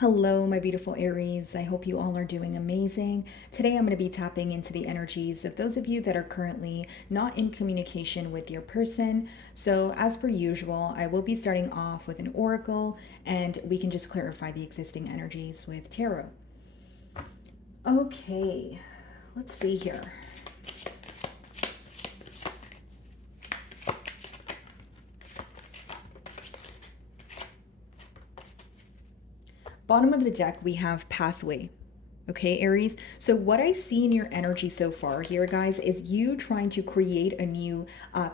Hello, my beautiful Aries. I hope you all are doing amazing. Today, I'm going to be tapping into the energies of those of you that are currently not in communication with your person. So, as per usual, I will be starting off with an oracle and we can just clarify the existing energies with tarot. Okay, let's see here. Bottom of the deck, we have pathway. Okay, Aries. So what I see in your energy so far here, guys, is you trying to create a new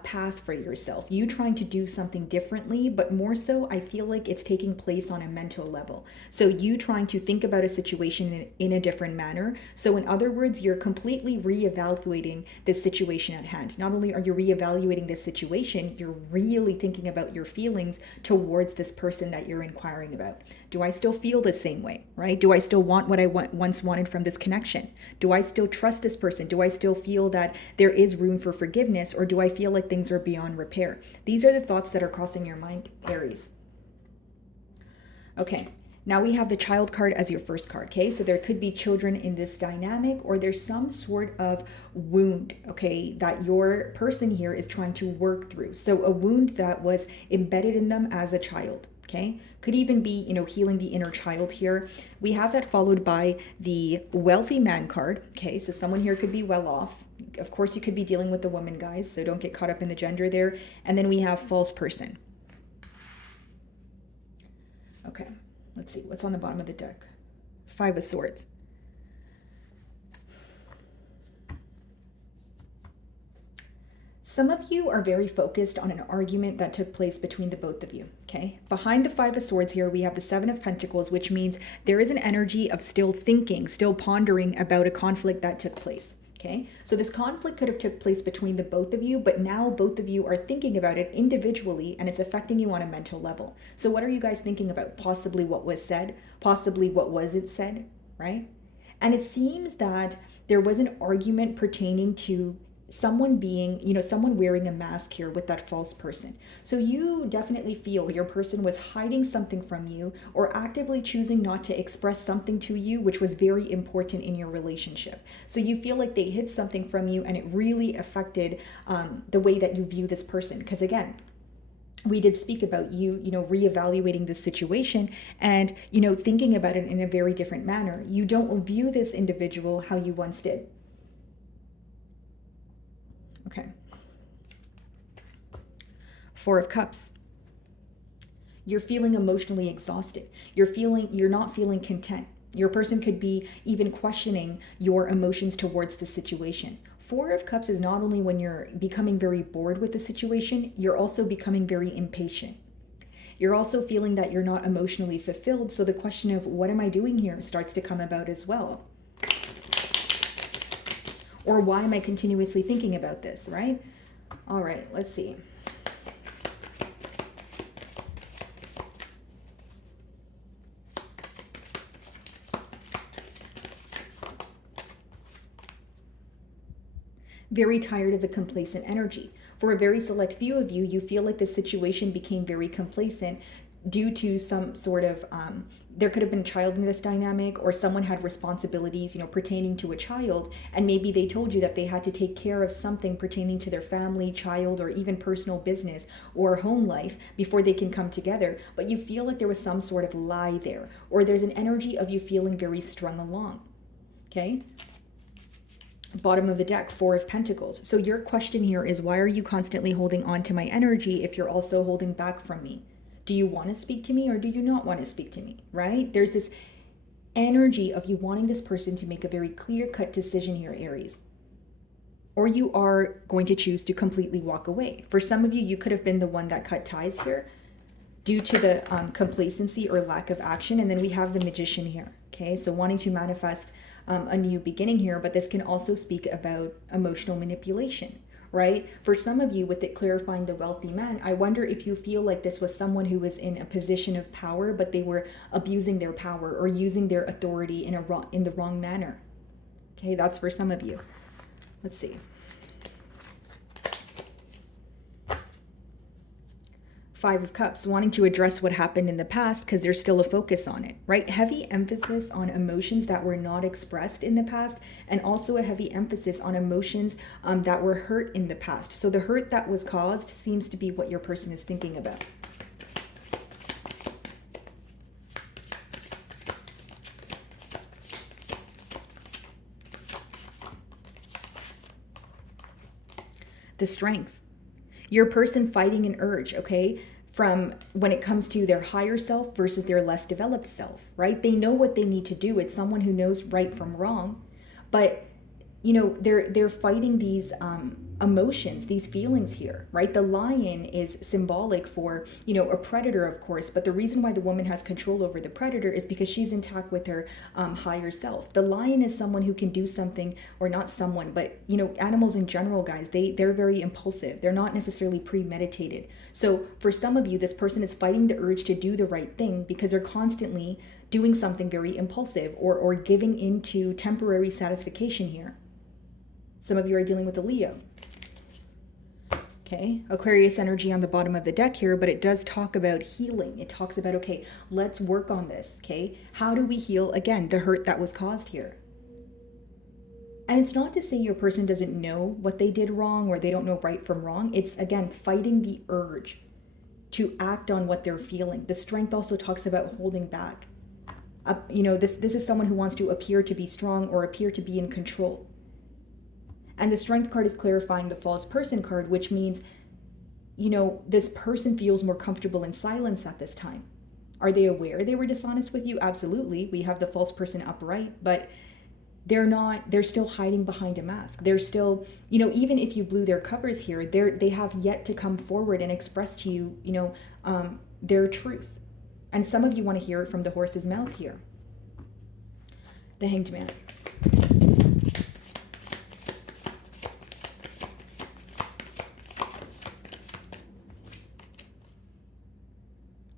path for yourself. You trying to do something differently, but more so, I feel like it's taking place on a mental level. So you trying to think about a situation in a different manner. So in other words, you're completely reevaluating the situation at hand. Not only are you reevaluating this situation, you're really thinking about your feelings towards this person that you're inquiring about. Do I still feel the same way, right? Do I still want what I once wanted from this connection? Do I still trust this person? Do I still feel that there is room for forgiveness, or do I feel like things are beyond repair? These are the thoughts that are crossing your mind, Aries. Okay, now we have the child card as your first card, okay? So there could be children in this dynamic, or there's some sort of wound, okay, that your person here is trying to work through. So a wound that was embedded in them as a child, okay? Could even be, healing the inner child here. We have that followed by the wealthy man card, okay? So someone here could be well off. Of course, you could be dealing with a woman, guys, so don't get caught up in the gender there. And then we have false person. Okay, let's see. What's on the bottom of the deck? Five of Swords. Some of you are very focused on an argument that took place between the both of you, okay? Behind the Five of Swords here, we have the Seven of Pentacles, which means there is an energy of still thinking, still pondering about a conflict that took place, okay? So this conflict could have took place between the both of you, but now both of you are thinking about it individually and it's affecting you on a mental level. So what are you guys thinking about? Possibly what was said, possibly what wasn't said, right? And it seems that there was an argument pertaining to someone being, someone wearing a mask here with that false person. So you definitely feel your person was hiding something from you or actively choosing not to express something to you, which was very important in your relationship. So you feel like they hid something from you and it really affected the way that you view this person. Because again, we did speak about you, reevaluating the situation and, thinking about it in a very different manner. You don't view this individual how you once did. Okay. Four of Cups. You're feeling emotionally exhausted. You're not feeling content. Your person could be even questioning your emotions towards the situation. Four of Cups is not only when you're becoming very bored with the situation, you're also becoming very impatient. You're also feeling that you're not emotionally fulfilled. So the question of what am I doing here starts to come about as well. Or why am I continuously thinking about this, right? All right, let's see. Very tired of the complacent energy. For a very select few of you, you feel like the situation became very complacent due to some sort of there could have been a child in this dynamic, or someone had responsibilities pertaining to a child, and maybe they told you that they had to take care of something pertaining to their family, child, or even personal business or home life before they can come together. But you feel like there was some sort of lie there, or there's an energy of you feeling very strung along. Okay, bottom of the deck, Four of Pentacles. So your question here is, why are you constantly holding on to my energy if you're also holding back from me? Do you want to speak to me or do you not want to speak to me, right? There's this energy of you wanting this person to make a very clear-cut decision here, Aries. Or you are going to choose to completely walk away. For some of you, you could have been the one that cut ties here due to the complacency or lack of action. And then we have the Magician here, okay? So wanting to manifest a new beginning here, but this can also speak about emotional manipulation, right? For some of you, with it clarifying the wealthy man, I wonder if you feel like this was someone who was in a position of power, but they were abusing their power or using their authority in the wrong manner. Okay, that's for some of you. Let's see. Five of Cups, wanting to address what happened in the past because there's still a focus on it, right? Heavy emphasis on emotions that were not expressed in the past, and also a heavy emphasis on emotions that were hurt in the past. So the hurt that was caused seems to be what your person is thinking about. The Strength. Your person fighting an urge, okay? From when it comes to their higher self versus their less developed self, right? They know what they need to do. It's someone who knows right from wrong, but they're fighting these emotions, these feelings here, right? The lion is symbolic for a predator, of course, but the reason why the woman has control over the predator is because she's intact with her higher self. The lion is someone who can do something, or not someone, but animals in general, guys, they're very impulsive. They're not necessarily premeditated. So for some of you, this person is fighting the urge to do the right thing because they're constantly doing something very impulsive, or giving into temporary satisfaction here. Some of you are dealing with a Leo. Okay, Aquarius energy on the bottom of the deck here, but it does talk about healing. It talks about, okay, let's work on this, okay? How do we heal, again, the hurt that was caused here? And it's not to say your person doesn't know what they did wrong, or they don't know right from wrong. It's, again, fighting the urge to act on what they're feeling. The Strength also talks about holding back. This is someone who wants to appear to be strong or appear to be in control. And the Strength card is clarifying the False Person card, which means, this person feels more comfortable in silence at this time. Are they aware they were dishonest with you? Absolutely. We have the False Person upright, but they're still hiding behind a mask. They're still, even if you blew their covers here, they have yet to come forward and express to you, their truth. And some of you want to hear it from the horse's mouth here. The Hanged Man.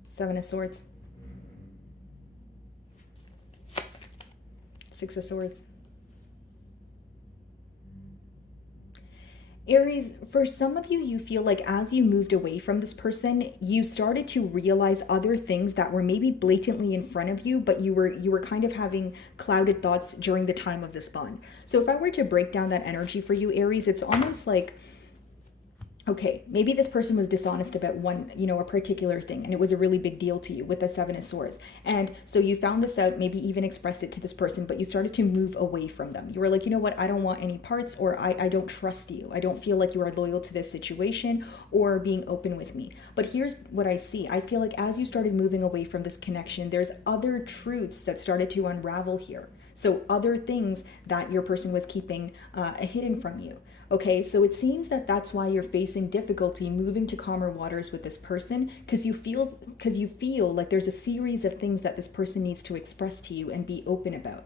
Seven of Swords. Six of Swords. Aries, for some of you, you feel like as you moved away from this person, you started to realize other things that were maybe blatantly in front of you, but you were kind of having clouded thoughts during the time of this bond. So if I were to break down that energy for you, Aries, it's almost like, okay, maybe this person was dishonest about one, a particular thing, and it was a really big deal to you with the Seven of Swords. And so you found this out, maybe even expressed it to this person, but you started to move away from them. You were like, you know what, I don't want any parts, or I don't trust you. I don't feel like you are loyal to this situation or being open with me. But here's what I see. I feel like as you started moving away from this connection, there's other truths that started to unravel here. So other things that your person was keeping hidden from you. Okay, so it seems that that's why you're facing difficulty moving to calmer waters with this person, because you feel like there's a series of things that this person needs to express to you and be open about.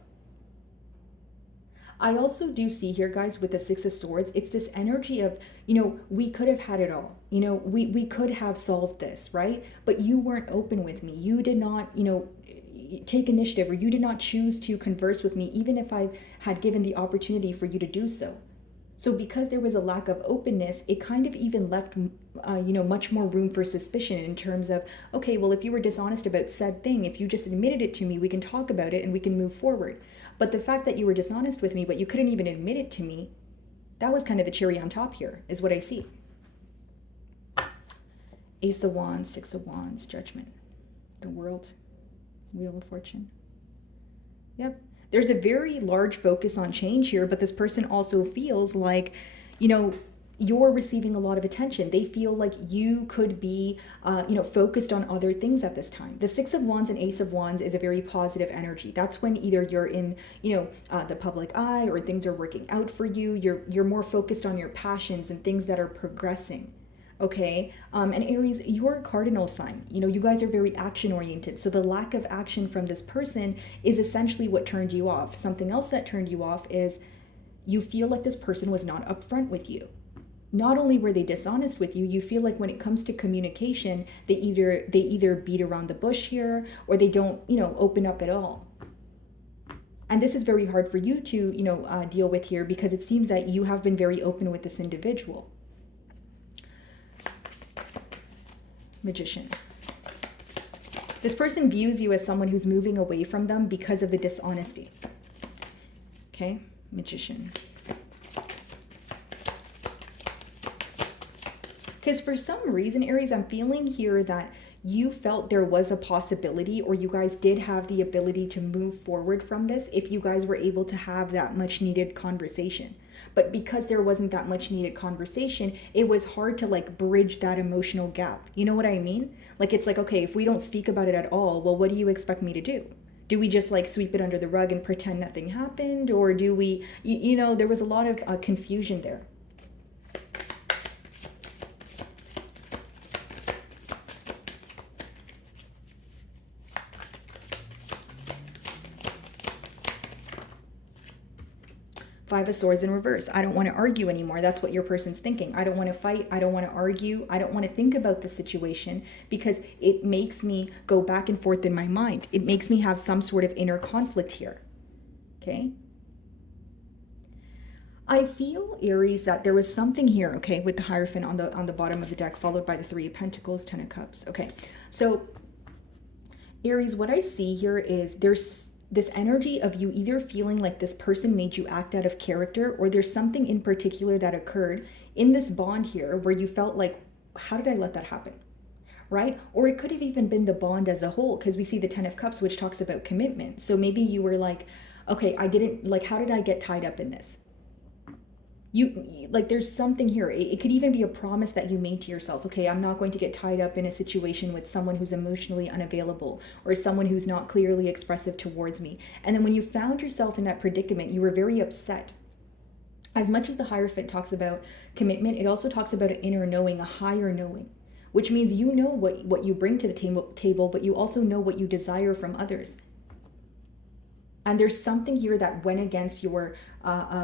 I also do see here, guys, with the Six of Swords, it's this energy of, we could have had it all. We could have solved this, right? But you weren't open with me. You did not, take initiative, or you did not choose to converse with me, even if I had given the opportunity for you to do so. So because there was a lack of openness, it kind of even left, much more room for suspicion in terms of, okay, well, if you were dishonest about said thing, if you just admitted it to me, we can talk about it and we can move forward. But the fact that you were dishonest with me, but you couldn't even admit it to me, that was kind of the cherry on top here, is what I see. Ace of Wands, Six of Wands, Judgment, the World, Wheel of Fortune. Yep. There's a very large focus on change here, but this person also feels like, you're receiving a lot of attention. They feel like you could be, focused on other things at this time. The Six of Wands and Ace of Wands is a very positive energy. That's when either you're in, the public eye, or things are working out for you. You're more focused on your passions and things that are progressing. Okay, and Aries, you're a cardinal sign. You guys are very action oriented. So the lack of action from this person is essentially what turned you off. Something else that turned you off is you feel like this person was not upfront with you. Not only were they dishonest with you, you feel like when it comes to communication, they either beat around the bush here, or they don't, open up at all. And this is very hard for you to, deal with here, because it seems that you have been very open with this individual. Magician. This person views you as someone who's moving away from them because of the dishonesty. Okay, Magician. Because for some reason, Aries, I'm feeling here that you felt there was a possibility, or you guys did have the ability to move forward from this if you guys were able to have that much needed conversation. But because there wasn't that much needed conversation, it was hard to like bridge that emotional gap. You know what I mean? Like, it's like, okay, if we don't speak about it at all, well, what do you expect me to do? Do we just like sweep it under the rug and pretend nothing happened? Or do we, you know, there was a lot of confusion there. Five of Swords in reverse. I don't want to argue anymore. That's what your person's thinking. I don't want to fight. I don't want to argue. I don't want to think about the situation because it makes me go back and forth in my mind. It makes me have some sort of inner conflict here. Okay? I feel, Aries, that there was something here, okay, with the Hierophant on the bottom of the deck, followed by the Three of Pentacles, Ten of Cups. Okay, so Aries, what I see here is there's this energy of you either feeling like this person made you act out of character, or there's something in particular that occurred in this bond here where you felt like, how did I let that happen? Right? Or it could have even been the bond as a whole, because we see the Ten of Cups, which talks about commitment. So maybe you were like, okay, I didn't, like, how did I get tied up in this? You like, there's something here. It could even be a promise that you made to yourself. Okay, I'm not going to get tied up in a situation with someone who's emotionally unavailable or someone who's not clearly expressive towards me. And then when you found yourself in that predicament, you were very upset. As much as the Hierophant talks about commitment, it also talks about an inner knowing, a higher knowing, which means you know what you bring to the table, but you also know what you desire from others. And there's something here that went against your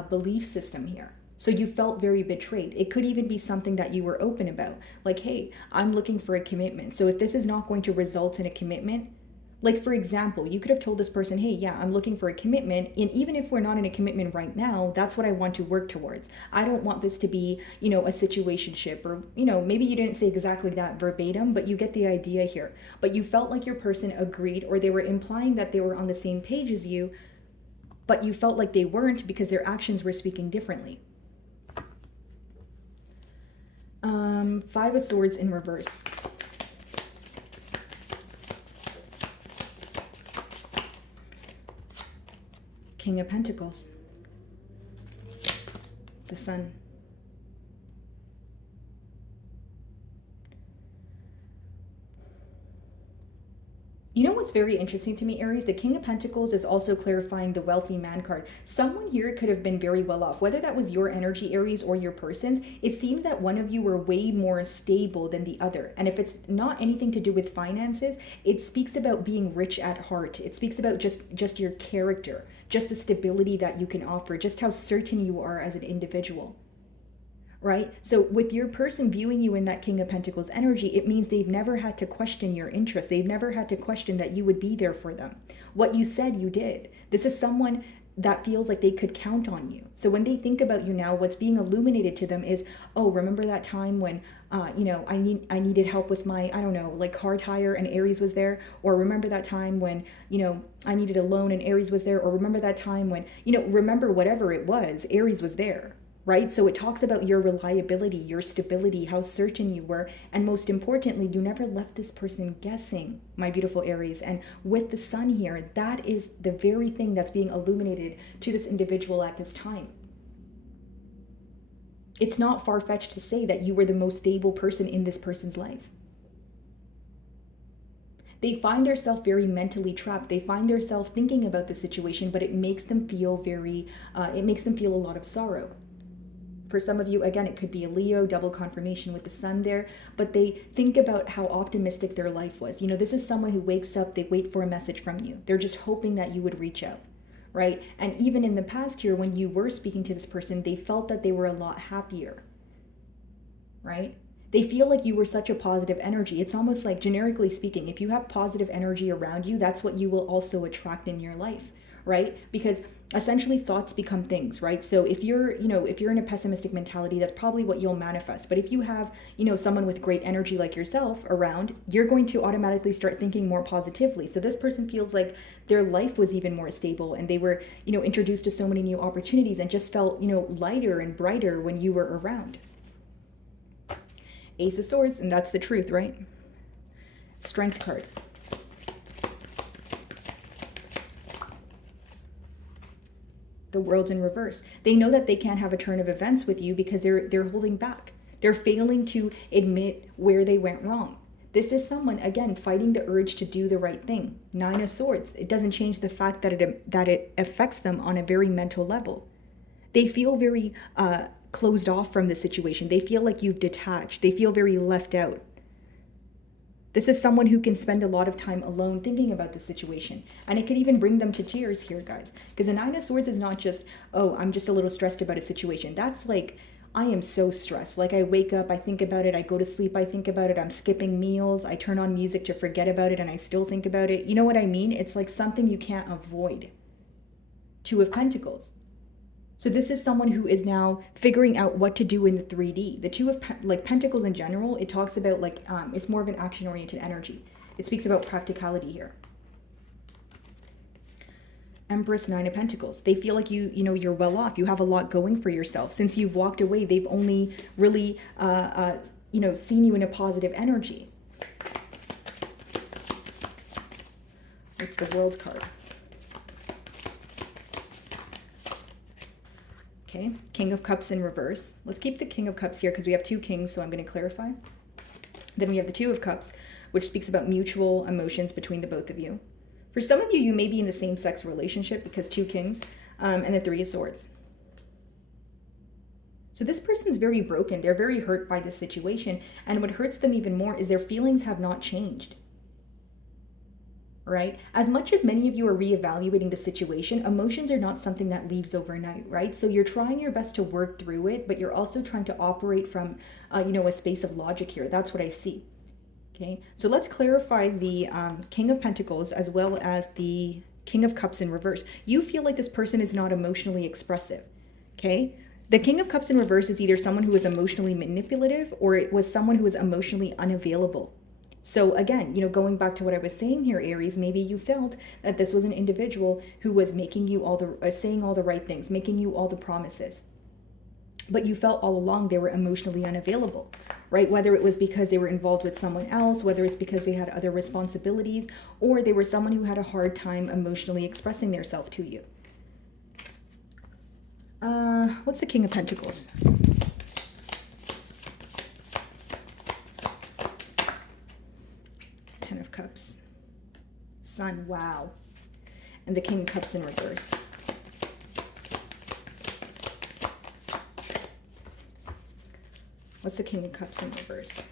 belief system here. So you felt very betrayed. It could even be something that you were open about. Like, hey, I'm looking for a commitment. So if this is not going to result in a commitment, like, for example, you could have told this person, hey, yeah, I'm looking for a commitment. And even if we're not in a commitment right now, that's what I want to work towards. I don't want this to be, you know, a situationship, or, you know, maybe you didn't say exactly that verbatim, but you get the idea here. But you felt like your person agreed, or they were implying that they were on the same page as you, but you felt like they weren't because their actions were speaking differently. Five of Swords in reverse. King of Pentacles. The Sun. You know what's very interesting to me, Aries? The King of Pentacles is also clarifying the wealthy man card. Someone here could have been very well off. Whether that was your energy, Aries, or your person's, it seemed that one of you were way more stable than the other. And if it's not anything to do with finances, it speaks about being rich at heart. It speaks about just your character, just the stability that you can offer, just how certain you are as an individual. Right? So with your person viewing you in that King of Pentacles energy, it means they've never had to question your interests. They've never had to question that you would be there for them. What you said, you did. This is someone that feels like they could count on you. So when they think about you now, what's being illuminated to them is, oh, remember that time when, you know, I needed help with my, I don't know, like car tire and Aries was there? Or remember that time when, you know, I needed a loan and Aries was there? Or remember that time when, you know, remember whatever it was, Aries was there. Right? So it talks about your reliability, your stability, how certain you were. And most importantly, you never left this person guessing, my beautiful Aries. And with the Sun here, that is the very thing that's being illuminated to this individual at this time. It's not far-fetched to say that you were the most stable person in this person's life. They find themselves very mentally trapped. They find themselves thinking about the situation, but it makes them feel it makes them feel a lot of sorrow. For some of you, again, it could be a Leo, double confirmation with the Sun there, but they think about how optimistic their life was. You know, this is someone who wakes up, they wait for a message from you. They're just hoping that you would reach out, right? And even in the past year, when you were speaking to this person, they felt that they were a lot happier, right? They feel like you were such a positive energy. It's almost like, generically speaking, if you have positive energy around you, that's what you will also attract in your life. right? Because essentially thoughts become things, right? So if you're in a pessimistic mentality, that's probably what you'll manifest. But if you have, someone with great energy like yourself around, you're going to automatically start thinking more positively. So this person feels like their life was even more stable, and they were, introduced to so many new opportunities, and just felt, lighter and brighter when you were around. Ace of Swords, and that's the truth, right? Strength card. The World's in reverse. They know that they can't have a turn of events with you because they're holding back. They're failing to admit where they went wrong. This is someone, again, fighting the urge to do the right thing. Nine of Swords. It doesn't change the fact that it affects them on a very mental level. They feel very closed off from the situation. They feel like you've detached. They feel very left out. This is someone who can spend a lot of time alone thinking about the situation. And it could even bring them to tears here, guys. Because the Nine of Swords is not just, oh, I'm just a little stressed about a situation. That's like, I am so stressed. Like, I wake up, I think about it. I go to sleep, I think about it. I'm skipping meals. I turn on music to forget about it, and I still think about it. You know what I mean? It's like something you can't avoid. Two of Pentacles. So this is someone who is now figuring out what to do in the 3D. The Two of Pentacles in general, it talks about it's more of an action-oriented energy. It speaks about practicality here. Empress, Nine of Pentacles. They feel like you're well off. You have a lot going for yourself. Since you've walked away, they've only really seen you in a positive energy. It's the World card. Okay, King of Cups in reverse. Let's keep the King of Cups here because we have two kings, so I'm going to clarify. Then we have the Two of Cups, which speaks about mutual emotions between the both of you. For some of you, you may be in the same-sex relationship because two kings, and the Three of Swords. So this person's very broken. They're very hurt by this situation, and what hurts them even more is their feelings have not changed. Right? As much as many of you are reevaluating the situation, emotions are not something that leaves overnight, right? So you're trying your best to work through it, but you're also trying to operate from, a space of logic here. That's what I see. Okay, so let's clarify the King of Pentacles as well as the King of Cups in reverse. You feel like this person is not emotionally expressive, okay? The King of Cups in reverse is either someone who is emotionally manipulative, or it was someone who was emotionally unavailable. So again, going back to what I was saying here, Aries, maybe you felt that this was an individual who was making you saying all the right things, making you all the promises. But you felt all along they were emotionally unavailable, right? Whether it was because they were involved with someone else, whether it's because they had other responsibilities, or they were someone who had a hard time emotionally expressing themselves to you. What's the King of Pentacles? Ten of Cups. Sun, wow. And the King of Cups in reverse. What's the King of Cups in reverse?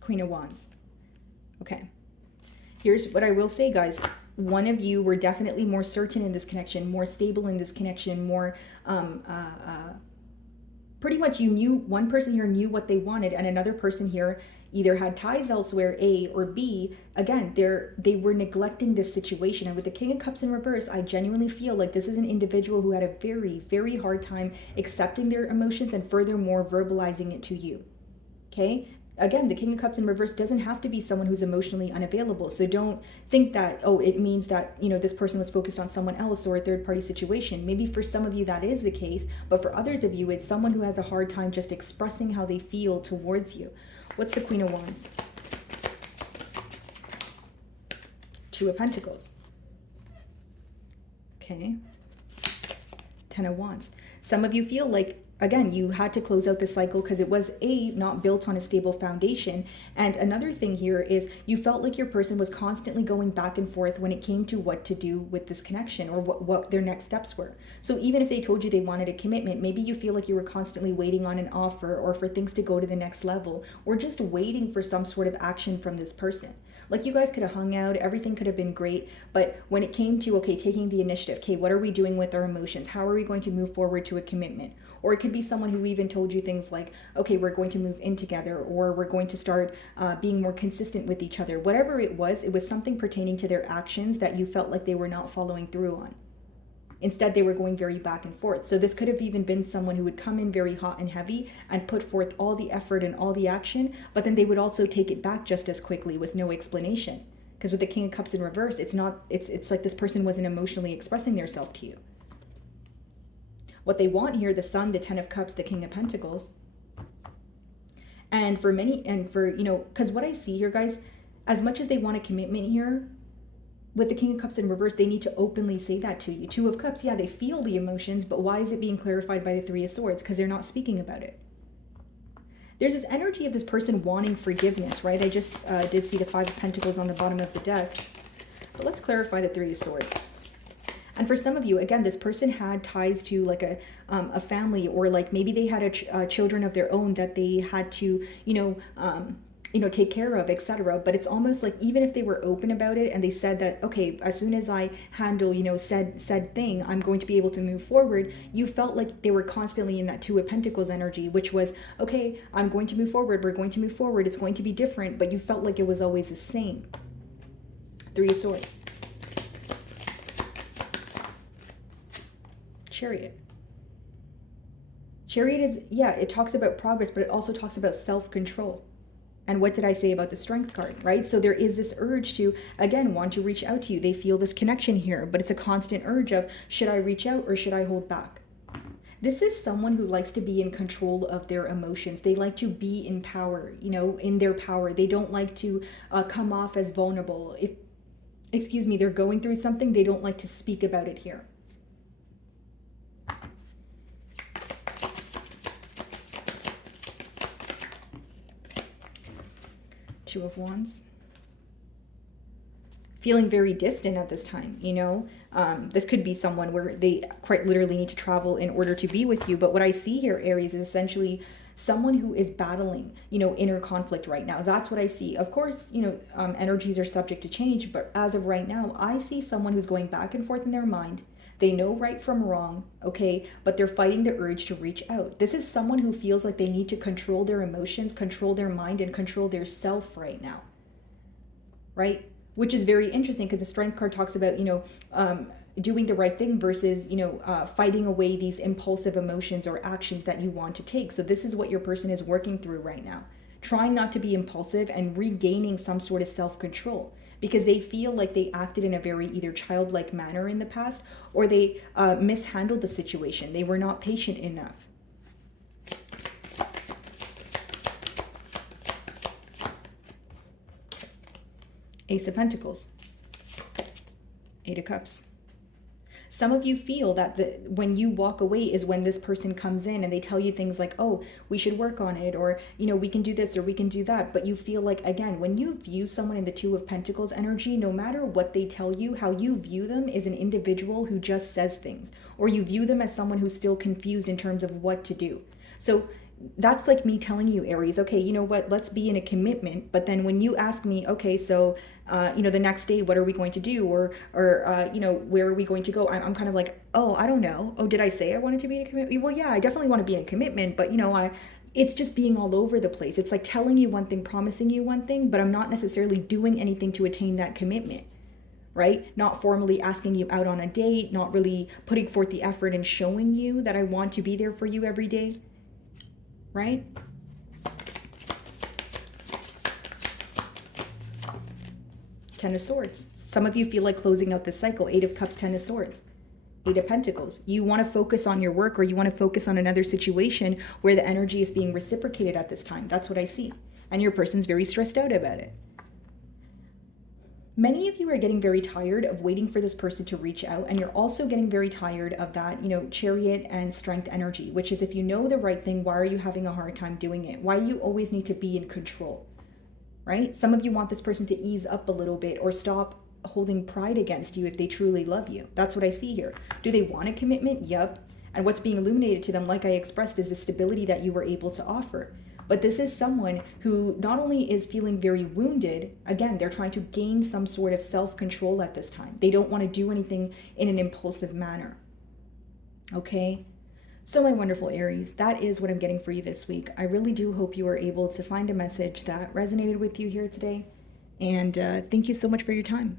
Queen of Wands. Okay. Here's what I will say, guys. One of you were definitely more certain in this connection, more stable in this connection, more pretty much one person here knew what they wanted, and another person here either had ties elsewhere, A, or B. Again, they were neglecting this situation. And with the King of Cups in reverse, I genuinely feel like this is an individual who had a very, very hard time accepting their emotions and furthermore verbalizing it to you. Okay? Again, the King of Cups in reverse doesn't have to be someone who's emotionally unavailable. So don't think that, oh, it means that, this person was focused on someone else or a third-party situation. Maybe for some of you that is the case, but for others of you, it's someone who has a hard time just expressing how they feel towards you. What's the Queen of Wands? Two of Pentacles. Okay. Ten of Wands. Some of you feel like, again, you had to close out the cycle because it was not built on a stable foundation. And another thing here is you felt like your person was constantly going back and forth when it came to what to do with this connection or what their next steps were. So even if they told you they wanted a commitment, maybe you feel like you were constantly waiting on an offer or for things to go to the next level, or just waiting for some sort of action from this person. Like you guys could have hung out, everything could have been great, but when it came to, okay, taking the initiative, okay, what are we doing with our emotions? How are we going to move forward to a commitment? Or it could be someone who even told you things like, okay, we're going to move in together, or we're going to start being more consistent with each other. Whatever it was something pertaining to their actions that you felt like they were not following through on. Instead, they were going very back and forth. So this could have even been someone who would come in very hot and heavy and put forth all the effort and all the action, but then they would also take it back just as quickly with no explanation. Because with the King of Cups in reverse, it's like this person wasn't emotionally expressing themselves to you. What they want here, the Sun, the Ten of Cups, the King of Pentacles. And for many, because what I see here, guys, as much as they want a commitment here, with the King of Cups in reverse, they need to openly say that to you. Two of Cups, yeah, they feel the emotions, but why is it being clarified by the Three of Swords? Because they're not speaking about it. There's this energy of this person wanting forgiveness, right? I just did see the Five of Pentacles on the bottom of the deck. But let's clarify the Three of Swords. And for some of you, again, this person had ties to like a family, or like maybe they had children of their own that they had to, take care of, etc. But it's almost like even if they were open about it and they said that, okay, as soon as I handle, said thing, I'm going to be able to move forward, you felt like they were constantly in that Two of Pentacles energy, which was, okay, I'm going to move forward, we're going to move forward, it's going to be different, but you felt like it was always the same. Three of Swords. Chariot. Chariot is, it talks about progress, but it also talks about self-control. And what did I say about the Strength card, right? So there is this urge to, again, want to reach out to you. They feel this connection here, but it's a constant urge of, should I reach out or should I hold back? This is someone who likes to be in control of their emotions. They like to be in power, in their power. They don't like to come off as vulnerable. If, they're going through something, they don't like to speak about it here. Two of Wands. Feeling very distant at this time, this could be someone where they quite literally need to travel in order to be with you. But what I see here, Aries, is essentially someone who is battling, inner conflict right now. That's what I see. Of course, energies are subject to change, but as of right now, I see someone who's going back and forth in their mind. They know right from wrong, okay, but they're fighting the urge to reach out. This is someone who feels like they need to control their emotions, control their mind, and control their self right now, right? Which is very interesting because the Strength card talks about, doing the right thing versus, fighting away these impulsive emotions or actions that you want to take. So this is what your person is working through right now. Trying not to be impulsive and regaining some sort of self-control, because they feel like they acted in a very either childlike manner in the past, or they mishandled the situation. They were not patient enough. Ace of Pentacles. Eight of Cups. Some of you feel that when you walk away is when this person comes in and they tell you things like, oh, we should work on it, or, we can do this or we can do that. But you feel like, again, when you view someone in the Two of Pentacles energy, no matter what they tell you, how you view them is an individual who just says things, or you view them as someone who's still confused in terms of what to do. So that's like me telling you, Aries, okay, you know what, let's be in a commitment. But then when you ask me, okay, so, the next day, what are we going to do? Or where are we going to go? I'm kind of like, oh, I don't know. Oh, did I say I wanted to be in a commitment? Well, yeah, I definitely want to be in a commitment, but it's just being all over the place. It's like telling you one thing, promising you one thing, but I'm not necessarily doing anything to attain that commitment, right? Not formally asking you out on a date, not really putting forth the effort and showing you that I want to be there for you every day. Right? Ten of Swords. Some of you feel like closing out this cycle. Eight of Cups, Ten of Swords. Eight of Pentacles. You want to focus on your work, or you want to focus on another situation where the energy is being reciprocated at this time. That's what I see. And your person's very stressed out about it. Many of you are getting very tired of waiting for this person to reach out, and you're also getting very tired of that, Chariot and Strength energy, which is, if you know the right thing, why are you having a hard time doing it? Why do you always need to be in control, right? Some of you want this person to ease up a little bit or stop holding pride against you if they truly love you. That's what I see here. Do they want a commitment? Yep. And what's being illuminated to them, like I expressed, is the stability that you were able to offer. But this is someone who not only is feeling very wounded, again, they're trying to gain some sort of self-control at this time. They don't want to do anything in an impulsive manner. Okay? So, my wonderful Aries, that is what I'm getting for you this week. I really do hope you were able to find a message that resonated with you here today. And thank you so much for your time.